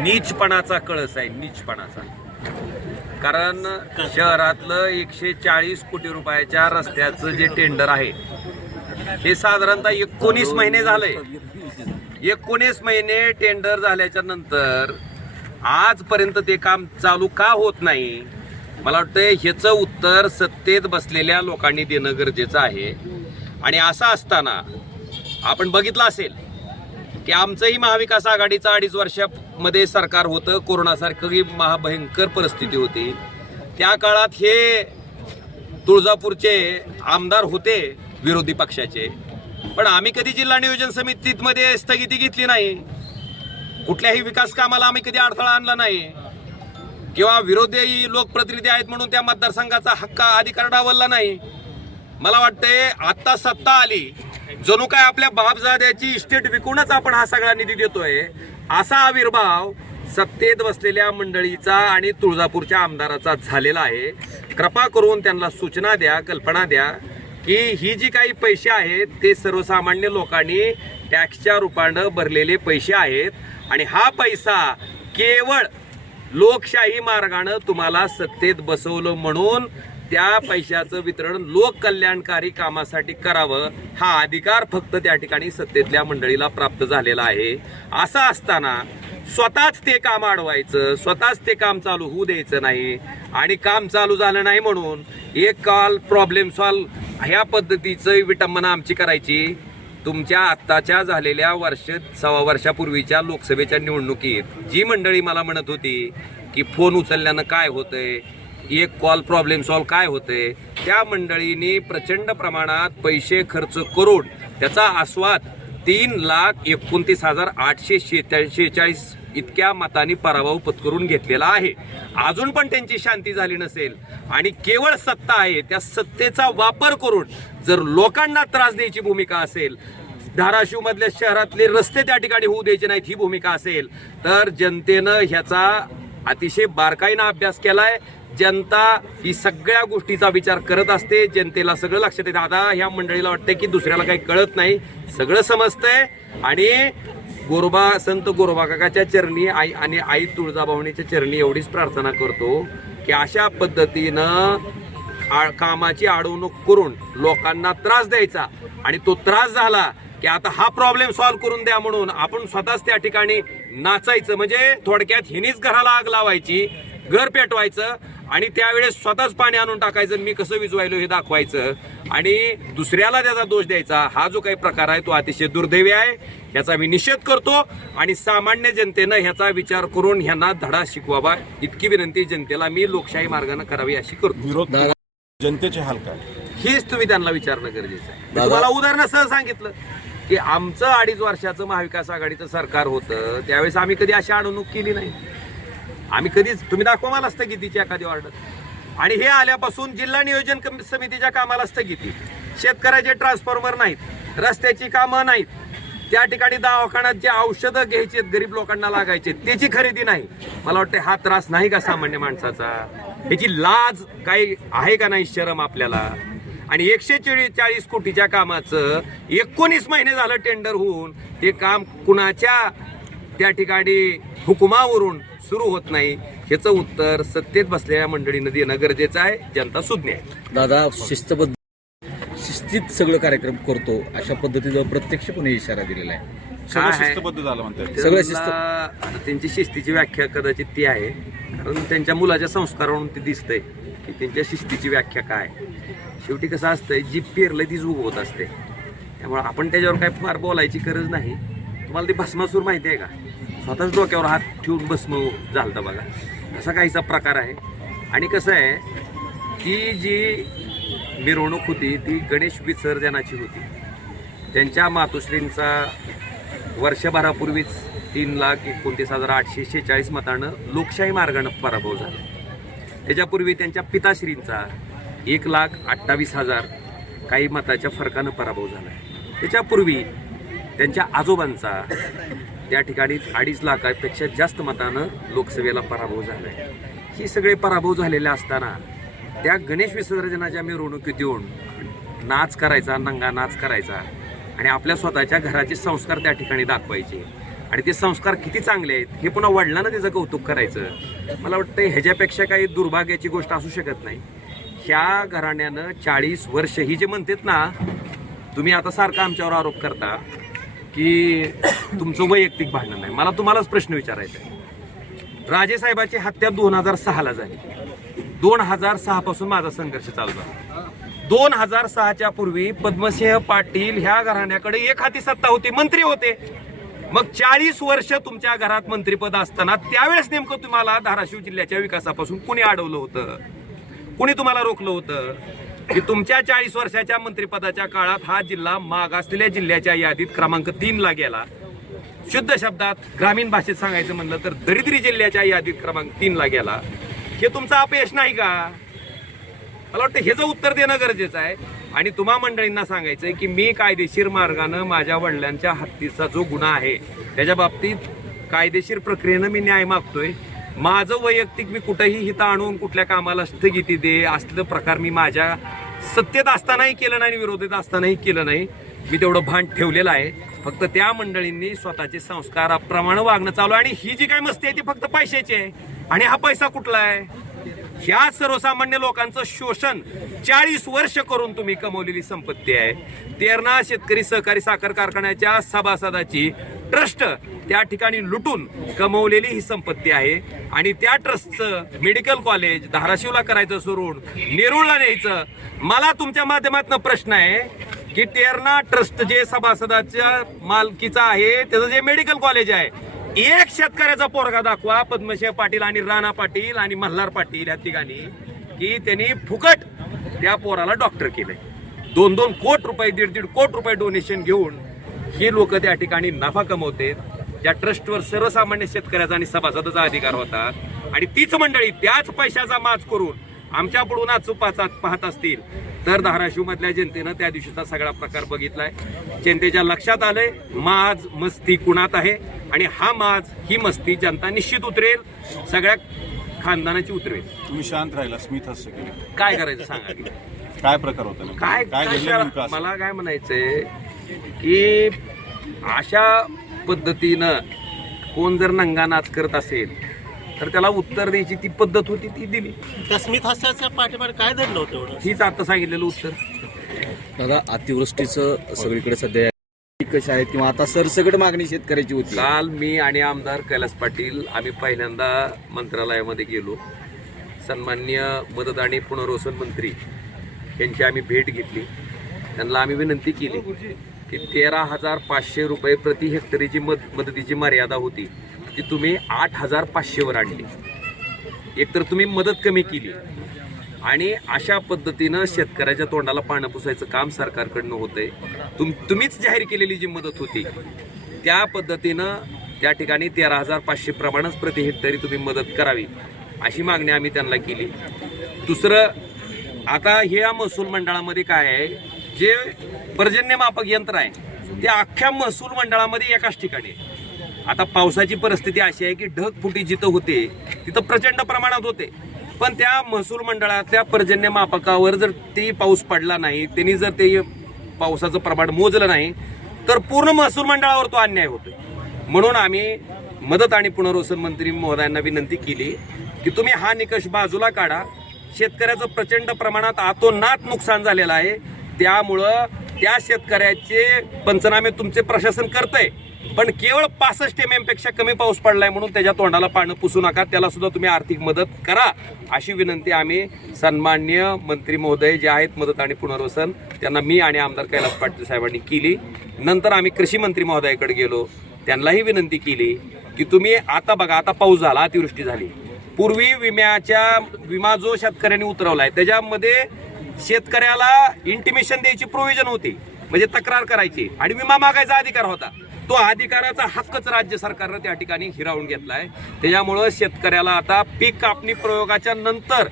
नीचपणाचा कळस आहे नीचपणाचा कारण शहरातलं एकशे चाळीस कोटी रुपयाच्या रस्त्याचं जे टेंडर आहे हे साधारणतः एकोणीस महिने झालंय एकोणीस महिने टेंडर झाल्याच्या नंतर आजपर्यंत ते काम चालू का होत नाही मला वाटतं ह्याचं उत्तर सत्तेत बसलेल्या लोकांनी देणं गरजेचं आहे आणि असं असताना आपण बघितलं असेल की आमचंही महाविकास आघाडीचं अडीच वर्षामध्ये सरकार होतं कोरोनासारखं महाभयंकर परिस्थिती होती त्या काळात हे तुळजापूरचे आमदार होते विरोधी पक्षाचे पण आम्ही कधी जिल्हा नियोजन समितीमध्ये स्थगिती घेतली नाही कुठल्याही विकास कामाला आम्ही कधी अडथळा आणला नाही किंवा विरोधी लोकप्रतिनिधी आहेत म्हणून त्या मतदारसंघाचा हक्का अधिकार डावलला नाही मला वाटतंय आत्ता सत्ता आली जणू काय आपल्या बापजाद्याची इस्टेट विकूनच आपण हा सगळा निधी देतोय असा आविर्भाव सत्तेत बसलेल्या मंडळीचा आणि तुळजापूरच्या आमदाराचा झालेला आहे कृपा करून त्यांना सूचना द्या कल्पना द्या की ही जी काही पैसे आहेत ते सर्वसामान्य लोकांनी टॅक्सच्या रूपानं भरलेले पैसे आहेत आणि हा पैसा केवळ लोकशाही मार्गानं तुम्हाला सत्तेत बसवलं म्हणून त्या पैशाचं वितरण लोककल्याणकारी कामासाठी करावं हा अधिकार फक्त त्या ठिकाणी सत्तेतल्या मंडळीला प्राप्त झालेला आहे असं असताना स्वतःच ते काम अडवायचं स्वतःच ते काम चालू होऊ द्यायचं नाही आणि काम चालू झालं नाही म्हणून एक काल प्रॉब्लेम सॉल्व्ह ह्या पद्धतीचं विटंबना आमची करायची तुमच्या आत्ताच्या झालेल्या वर्ष सव्वा वर्षापूर्वीच्या लोकसभेच्या निवडणुकीत जी मंडळी मला म्हणत होती की फोन उचलल्यानं काय होतंय एक कॉल प्रॉब्लेम सॉल्व काय होते त्या मंडळीने प्रचंड प्रमाणात पैसे खर्च करून त्याचा आस्वाद तीन लाख एकोणतीस हजार आठशे शेहेचाळीस शेहेचाळीस इतक्या मतांनी पराभव पत्करून घेतलेला आहे अजून पण त्यांची शांती झाली नसेल आणि केवळ सत्ता आहे त्या सत्तेचा वापर करून जर लोकांना त्रास द्यायची भूमिका असेल धाराशिवमधल्या शहरातले रस्ते त्या ठिकाणी होऊ द्यायचे नाहीत ही भूमिका असेल तर जनतेनं ह्याचा अतिशय बारकाईनं अभ्यास केलाय जनता ही सगळ्या गोष्टीचा विचार करत असते जनतेला सगळं लक्षात येतं आता ह्या मंडळीला वाटतंय की दुसऱ्याला काही कळत नाही सगळं समजतंय आणि गोरोबा संत गोरोबा काकाच्या चरणी आई आणि आई तुळजाभवानीच्या चरणी एवढीच प्रार्थना करतो की अशा पद्धतीनं कामाची आडवणूक करून लोकांना त्रास द्यायचा आणि तो त्रास झाला की आता हा प्रॉब्लेम सॉल्व्ह करून द्या म्हणून आपण स्वतःच त्या ठिकाणी नाचायचं म्हणजे थोडक्यात हिनीच घराला आग लावायची घर पेटवायचं आणि त्यावेळेस स्वतःच पाणी आणून टाकायचं मी कसं विजवायलो हे दाखवायचं आणि दुसऱ्याला त्याचा दोष द्यायचा हा जो काही प्रकार आहे तो अतिशय दुर्दैवी आहे ह्याचा मी निषेध करतो आणि सामान्य जनतेनं ह्याचा विचार करून ह्यांना धडा शिकवावा इतकी विनंती जनतेला मी लोकशाही मार्गाने करावी अशी करतो विरोध जनतेचे हाल काय हेच तुम्ही त्यांना विचारणं गरजेचं आहे मला उदाहरण सहज सांगितलं की आमचं अडीच वर्षाचं महाविकास आघाडीचं सरकार होतं त्यावेळेस आम्ही कधी अशी अडवणूक केली नाही आम्ही कधीच तुम्ही दाखवा मला स्थगितीची एखादी ऑर्डर आणि हे आल्यापासून जिल्हा नियोजन समितीच्या कामाला स्थगिती शेतकऱ्याचे ट्रान्सफॉर्मर नाहीत रस्त्याची कामं नाहीत त्या ठिकाणी दवाखान्यात जे औषधं घ्यायचे गरीब लोकांना लागायचे त्याची खरेदी नाही मला वाटतं हा त्रास नाही का सामान्य माणसाचा याची लाज काही आहे का नाही शरम आपल्याला आणि एकशे चाळीस कोटीच्या कामाचं एकोणीस महिने झालं टेंडर होऊन ते काम कुणाच्या त्या ठिकाणी हुकुमावरून सुरू होत नाही ह्याचं उत्तर सत्तेत बसलेल्या मंडळीनं देणं गरजेचं आहे जनता सुज्ञ आहे दादा शिस्तबद्ध शिस्तीत सगळं कार्यक्रम करतो अशा पद्धतीचा प्रत्यक्षपणे इशारा दिलेला आहे सगळं शिस्त त्यांची शिस्तीची व्याख्या कदाचित ती आहे कारण त्यांच्या मुलाच्या संस्कारावरून ती दिसतंय की त्यांच्या शिस्तीची व्याख्या काय शेवटी कसं असतंय जी पेरलं तीच उगवत असते त्यामुळे आपण त्याच्यावर काय फार बोलायची गरज नाही तुम्हाला ते भस्मासूर माहिती आहे का स्वतःच डोक्यावर हात ठेवून बसणं झालं तर बघा असा काहीचा प्रकार आहे आणि कसं आहे की जी मिरवणूक होती ती गणेश विसर्जनाची होती त्यांच्या मातोश्रींचा वर्षभरापूर्वीच तीन लाख एकोणतीस हजार आठशे शेहेचाळीस मतानं लोकशाही मार्गानं पराभव झाला त्याच्यापूर्वी त्यांच्या पिताश्रींचा एक लाख अठ्ठावीस हजार काही मताच्या फरकानं पराभव झाला त्याच्यापूर्वी त्यांच्या आजोबांचा त्या ठिकाणी अडीच लाखापेक्षा जास्त मतानं लोकसभेला पराभव झाला आहे ही सगळे पराभव झालेले असताना त्या गणेश विसर्जनाच्या मिरवणुकी देऊन नाच करायचा नंगा नाच करायचा आणि आपल्या स्वतःच्या घराचे संस्कार त्या ठिकाणी दाखवायचे आणि ते संस्कार किती चांगले आहेत हे पुन्हा वडिलांना त्याचं कौतुक करायचं मला वाटतं ह्याच्यापेक्षा काही दुर्भाग्याची गोष्ट असू शकत नाही ह्या घराण्यानं चाळीस वर्ष ही जे म्हणतात ना तुम्ही आता सारखा आमच्यावर आरोप करता की तुमचं वैयक्तिक भांडण नाही मला तुम्हालाच प्रश्न विचारायचा आहे राजेसाहेबाची हत्या दोन हजार सहाला झाली दोन हजार पासून माझा संघर्ष चालू झाला दोन हजार सहाच्या पूर्वी पद्मसिंह पाटील ह्या घराण्याकडे एक हाती सत्ता होती मंत्री होते मग चाळीस वर्ष तुमच्या घरात मंत्रीपद असताना त्यावेळेस नेमकं तुम्हाला धाराशिव जिल्ह्याच्या विकासापासून कुणी अडवलं होतं कुणी तुम्हाला रोखलं होतं की तुमच्या चाळीस वर्षाच्या मंत्रिपदाच्या काळात हा जिल्हा मागासलेल्या जिल्ह्याच्या यादीत क्रमांक तीनला गेला शुद्ध शब्दात ग्रामीण भाषेत सांगायचं म्हणलं तर दरिद्री जिल्ह्याच्या यादीत क्रमांक तीनला गेला हे तुमचा अपयश नाही का मला वाटतं ह्याचं उत्तर देणं गरजेचं आहे आणि तुम्हा मंडळींना सांगायचं आहे की मी कायदेशीर मार्गानं माझ्या वडिलांच्या हत्तीचा जो गुन्हा आहे त्याच्या बाबतीत कायदेशीर प्रक्रियेनं मी न्याय मागतोय माझं वैयक्तिक मी कुठंही हिता आणून कुठल्या कामाला स्थगिती दे असलं प्रकार मी माझ्या सत्तेत असतानाही केलं नाही आणि विरोधात असतानाही केलं नाही मी तेवढं भान ठेवलेलं आहे फक्त त्या मंडळींनी स्वतःचे संस्काराप्रमाणे वागणं चालू आणि ही जी काय मस्ती आहे ती फक्त पैशाची आहे आणि हा पैसा कुठला आहे ह्या सर्वसामान्य लोकांचं शोषण चाळीस वर्ष करून तुम्ही कमवलेली संपत्ती आहे तेरणा शेतकरी सहकारी साखर कारखान्याच्या सभासदाची ट्रस्ट त्या ठिकाणी लुटून कमवलेली ही संपत्ती आहे आणि त्या ट्रस्टचं मेडिकल कॉलेज धाराशिवला करायचं सोडून नेरुळला न्यायचं मला तुमच्या माध्यमातून प्रश्न आहे की टेरना ट्रस्ट जे सभासदाच्या मालकीचा आहे त्याचं जे मेडिकल कॉलेज आहे एक शेतकऱ्याचा पोरगा दाखवा पद्मशे पाटील आणि राणा पाटील आणि मल्हार पाटील या ठिकाणी की त्यांनी फुकट त्या पोराला डॉक्टर केले दोन दोन कोट रुपये दीड दीड कोट रुपये डोनेशन घेऊन ही लोक त्या ठिकाणी नफा कमवतात त्या ट्रस्टवर सर्वसामान्य शेतकऱ्याचा आणि सभासदाचा अधिकार होता आणि तीच मंडळी त्याच पैशाचा माज करून आमच्या पुढून आज पाहत असतील तर धाराशिवमधल्या जनतेनं त्या दिवशीचा सगळा प्रकार बघितलाय जनतेच्या लक्षात आलंय माज मस्ती कुणात आहे आणि हा माज ही मस्ती जनता निश्चित उतरेल सगळ्या खानदानाची उतरेल तुम्ही शांत राहिला स्मित काय करायचं सांगा काय प्रकार होता काय काय मला काय म्हणायचंय की अशा पद्धतीनं कोण जर नंगा नाच करत असेल तर त्याला उत्तर द्यायची ती पद्धत होती ती दिली त्या स्मित हास्याच्या पाठीमागे काय धरलं होतं हीच आता सांगितलेलं उत्तर दादा अतिवृष्टीचं सगळीकडे सध्या कशा आहेत किंवा आता सरसगड मागणी शेतकऱ्याची होती काल मी आणि आमदार कैलास पाटील आम्ही पहिल्यांदा मंत्रालयामध्ये गेलो सन्मान्य मदत आणि पुनर्वसन मंत्री यांची आम्ही भेट घेतली त्यांना आम्ही विनंती केली की तेरा हजार पाचशे रुपये प्रति हेक्टरीची जी मद मदतीची मर्यादा होती ती तुम्ही आठ हजार पाचशेवर आणली एकतर तुम्ही मदत कमी केली आणि अशा पद्धतीनं शेतकऱ्याच्या तोंडाला पाणं पुसायचं काम सरकारकडनं होतंय तुम तुम्हीच जाहीर केलेली जी मदत होती त्या पद्धतीनं त्या ठिकाणी तेरा हजार पाचशे प्रमाणच प्रति हेक्टरी तुम्ही मदत करावी अशी मागणी आम्ही त्यांना केली दुसरं आता ह्या महसूल मंडळामध्ये काय आहे जे पर्जन्यमापक यंत्र आहे ते अख्ख्या महसूल मंडळामध्ये एकाच ठिकाणी आहे आता पावसाची परिस्थिती अशी आहे की ढग फुटी जिथं होते तिथं प्रचंड प्रमाणात होते पण त्या महसूल मंडळातल्या पर्जन्य मापकावर जर ते पाऊस पडला नाही त्यांनी जर ते पावसाचं प्रमाण मोजलं नाही तर पूर्ण महसूल मंडळावर तो अन्याय होतो म्हणून आम्ही मदत आणि पुनर्वसन मंत्री महोदयांना विनंती केली की तुम्ही हा निकष बाजूला काढा शेतकऱ्याचं प्रचंड प्रमाणात आतोनात नुकसान झालेलं आहे त्यामुळं त्या शेतकऱ्याचे पंचनामे तुमचे प्रशासन आहे पण केवळ पासष्ट एम एम पेक्षा कमी पाऊस पडलाय म्हणून त्याच्या तोंडाला पाणी पुसू नका त्याला सुद्धा तुम्ही आर्थिक मदत करा अशी विनंती आम्ही सन्मान्य मंत्री महोदय जे आहेत मदत आणि पुनर्वसन त्यांना मी आणि आमदार कैलास पाटील साहेबांनी केली नंतर आम्ही कृषी मंत्री महोदयाकडे गेलो त्यांनाही विनंती केली की तुम्ही आता बघा आता पाऊस झाला अतिवृष्टी झाली पूर्वी विम्याच्या विमा जो शेतकऱ्यांनी उतरवलाय त्याच्यामध्ये शेतकऱ्याला इंटिमेशन द्यायची प्रोव्हिजन होती म्हणजे तक्रार करायची आणि विमा मागायचा अधिकार होता तो अधिकाराचा हक्कच राज्य सरकारनं त्या ठिकाणी हिरावून घेतलाय त्याच्यामुळं शेतकऱ्याला आता पीक कापणी प्रयोगाच्या नंतर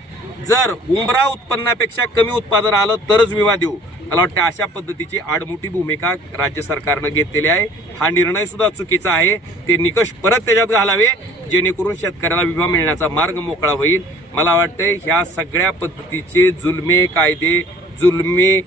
जर उंबरा उत्पन्नापेक्षा कमी उत्पादन आलं तरच विमा देऊ मला वाटतं अशा पद्धतीची आडमोठी भूमिका राज्य सरकारनं घेतलेली आहे हा निर्णय सुद्धा चुकीचा आहे ते निकष परत त्याच्यात घालावे जेणेकरून शेतकऱ्याला विमा मिळण्याचा मार्ग मोकळा होईल मला वाटतं ह्या सगळ्या पद्धतीचे जुलमे कायदे जुलमे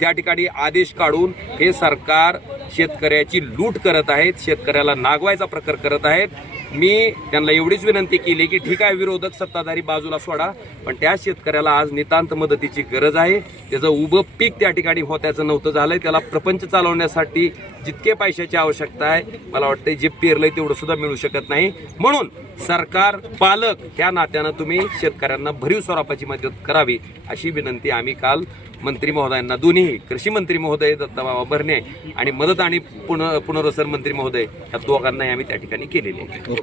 त्या ठिकाणी आदेश काढून हे सरकार शेतकऱ्याची लूट करत आहेत शेतकऱ्याला नागवायचा प्रकार करत आहेत मी त्यांना एवढीच विनंती केली की ठीक आहे विरोधक सत्ताधारी बाजूला सोडा पण त्या शेतकऱ्याला आज नितांत मदतीची गरज आहे त्याचं उभं पीक त्या ठिकाणी होत्याचं नव्हतं झालं त्याला प्रपंच चालवण्यासाठी जितके पैशाची आवश्यकता आहे मला वाटतं जे पेरलंय तेवढं सुद्धा मिळू शकत नाही म्हणून सरकार पालक ह्या नात्यानं तुम्ही शेतकऱ्यांना भरीव स्वरूपाची मदत करावी अशी विनंती आम्ही काल मंत्री महोदयांना दोन्ही कृषी मंत्री महोदय दत्ताबाबा भरणे आणि मदत आणि पुन पुनर्वसन मंत्री महोदय या दोघांनाही आम्ही त्या ठिकाणी केलेले